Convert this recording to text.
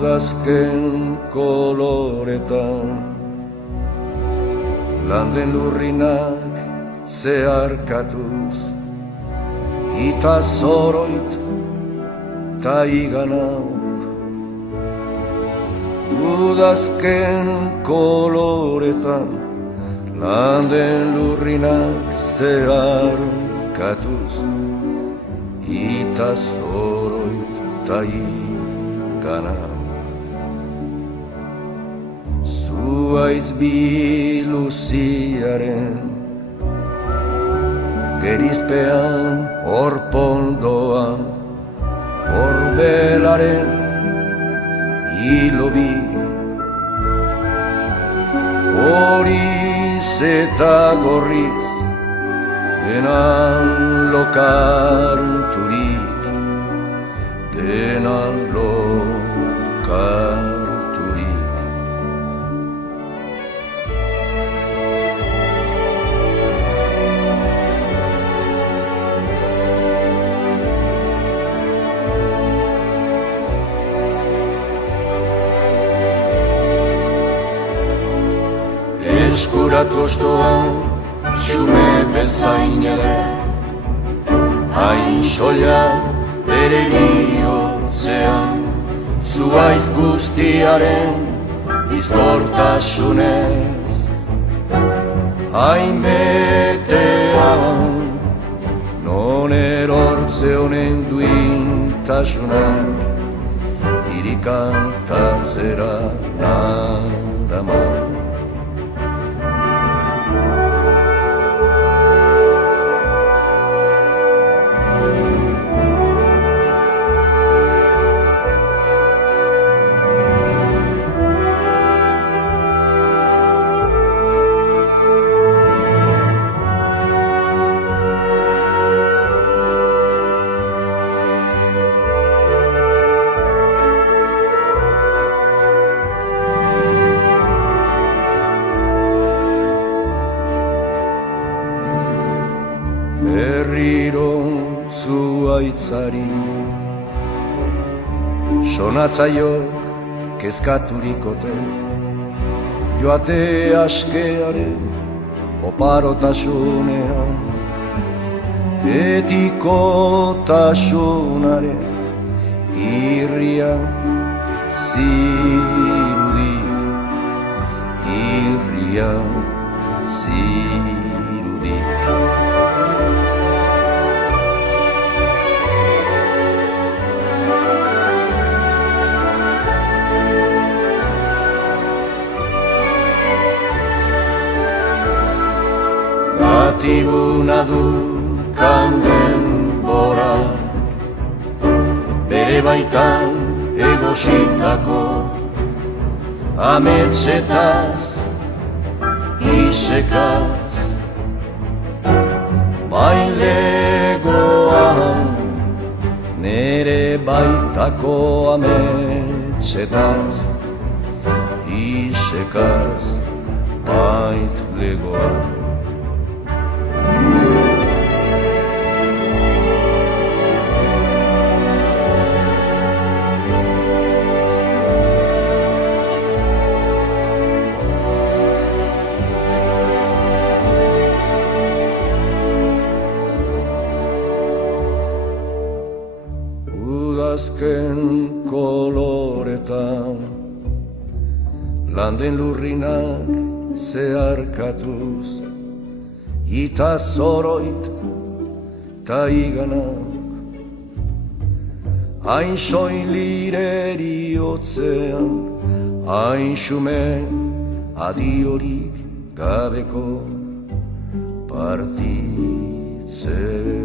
udazken koloretan, landen lurrinak zeharkatuz, ita zoroit ta iganauk. Udazken koloretan, landen lurrinak zeharkatuz, ita zoroit ta iganauk. Zuaitz biluziaren gerizpean orpondoa, orbelaren hilobi, horiz eta gorriz denan lokarturik, denan lokarturik. Eskuratu ostoan, xume bezain ere, hain soila bere bihotzean, zuaiz guztiaren bizkortasunez. Hain betean, non erortze honen duintasunak, irikantatzera naraman. Berriro zuaitzari sonatzaiok kezkaturikote, joate askearen oparotasunean, betikotasunaren irrian zirudik, irrian zirudik. Batibuna du kanden borak, bere baitan egositako ametsetaz, isekaz, bailegoan, nere baitako ametsetaz, isekaz, baitlegoan. Udazken koloretan, landen lurrinak zeharkatuz, ita zoroit ta iganak, hain soilireri hotzean, hain xume adiorik gabeko partitzen.